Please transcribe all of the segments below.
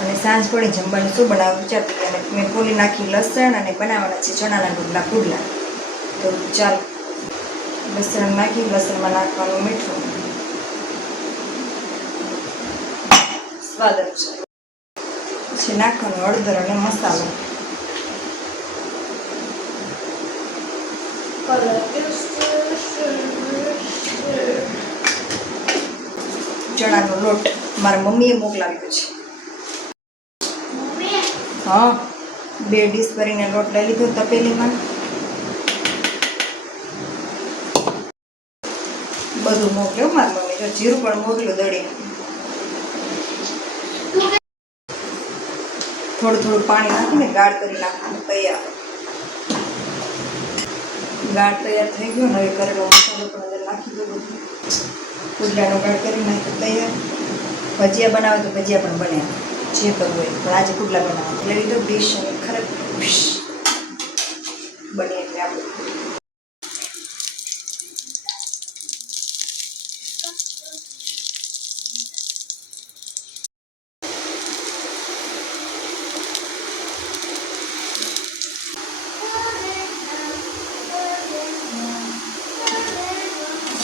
અને સાંજ પડી જમવાનું શું બનાવવું વિચારતી હતી અને મેં ખોલી નાખી લસણ અને બનાવવાના છે ચણાના ડુંગળા પુડલા. તો ચાલ, લસણ નાખી, લસણમાં નાખવાનું મીઠું. સ્વાદ અનુસાર. પછી નાખવાનું હળદર અને મસાલો. ચણાનો લોટ મારા મમ્મીએ મોકલાવ્યો છે. હા. બે ડીશ ભરીને લોટ લઈ લીધો તપેલીમાં બધું મોકલ્યું મારી મમ્મી. જો જીરું પણ મોકલ્યું દળીને થોડું થોડું પાણી નાખીને ગાળ કરી નાખવાનું તૈયાર. ગાળ તૈયાર થઈ ગયો, હવે કરેલો મસાલો પણ અંદર નાખી દો બધું કુદરાનો ગાળ કરી નાખ્યો તૈયાર. ભજીયા બનાવે તો ભજીયા પણ બન્યા જે કરવું હોય. પણ આજે પુડલા બનાવવા એટલે લીધો ડીશ ખરેખર બની એટલે આપણે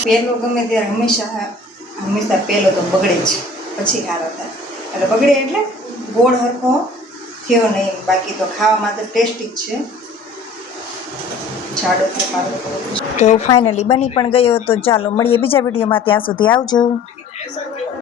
પહેલો ગમે ત્યારે હંમેશા હંમેશા પહેલો તો બગડે જ. પછી હાર થાય એટલે બગડે એટલે ગોળ હરખો થયો નહીં. બાકી તો ખાવામાં તો ટેસ્ટી જ છે. તો. ફાઇનલી બની પણ ગયો તો ચાલો મળીએ બીજા વિડીયોમાં. ત્યાં સુધી આવજો.